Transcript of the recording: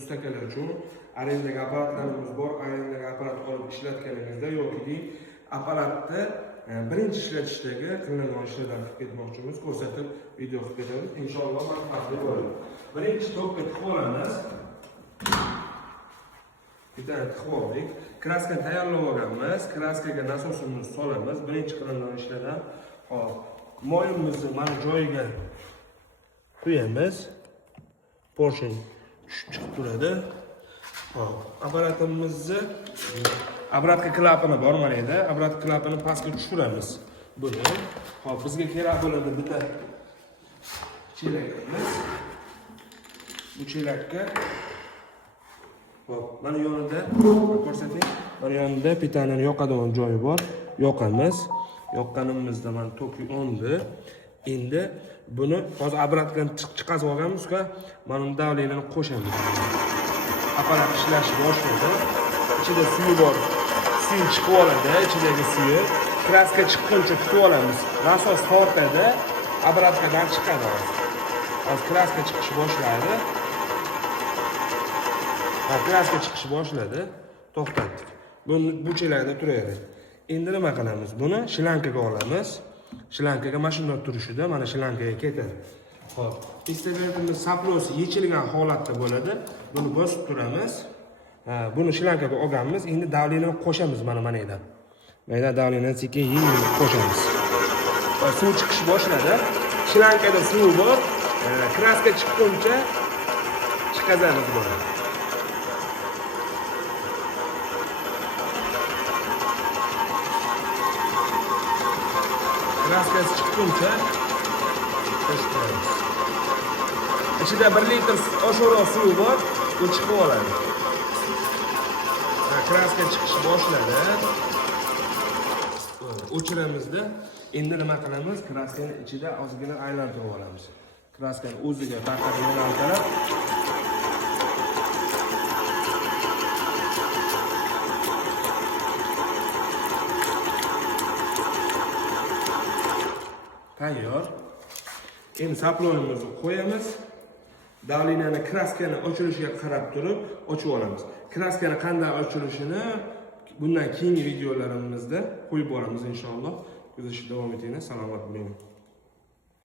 ustakalar uchun arendaga apparatlarimiz bor. Arendaga apparat olib ishlatganingizda yoki apparatni birinchi ishlatishdagi qilinadigan ishlardan qilib ketmoqchimiz, ko'rsatib video qilib ketamiz. Inshaalloh manfaatli bo'ladi. Birinchi tokga tiqib olamiz. Bitta tiqib oldik. Kraskani tayyorlab olganmiz. Kraskaga nasosimizni solamiz. Birinchi qilinadigan ishlardan hop moyimizni mana joyiga qo'yamiz. Portion chiqib turadi. Hop, apparatimizni apparatga klapani bor mana edi. Apparat klapini pastga tushiramiz. Buni. Hop, bizga kerak bo'ladi bitta chelakimiz. Bu chelakka hop, mana yonida ko'rsating. Mana yonida pitanani yoqadigan joyi bor. Yoqamiz. Yoqqanimizda mana tok yo'ndi. Endi buni hozir apparatdan chiqazib olganmiz-ku, mana davleniyani qo'shamiz. Apparat ishlash boshlaydi. Ichida suvi bor. Suv chiqib oladi, ichidagi suvi. Kraska chiqquncha kutib olamiz. Nasos tortadi, apparatdan chiqadi. Hozir kraska chiqish boshlaydi. Kraska chiqish boshladi. To'xtatdik. Bu chelakda turadi. Endi nima qilamiz? Buni shlankaga olamiz. Shlankaga mashina turishida mana shlankaga ketadi. Xo'p, pistoletimiz saplosi yechilgan holatda bo'ladi. Buni bosib turamiz. Buni shlankaga olganmiz. Endi davleniyani qo'shamiz mana yerdan. Mana davleniyani sekin yengil qo'shamiz. Suv chiqish boshladi. Shlankada suv bor. Kraska chiqquncha chiqazamiz buni. Kraskasi chiqquncha qo'shib qo'yamiz. Ichida 1 litr oshiqroq suv bor, u chiqib oladi. Kraska chiqish boshladi. O'chiramizda. Endi nima qilamiz? Kraskani ichida ozgina aylantirib olamiz. Kraskani o'ziga tarqatib yo'naltirib tayyor. Endi saployimizni qo'yamiz. Davleniyani kraskani ochilishiga qarab turib ochib olamiz. Kraskani qanday ochilishini bundan keyingi videolarimizda qo'yib boramiz inshaalloh. Kuzatishda davom etinglar. Salomat bo'ling.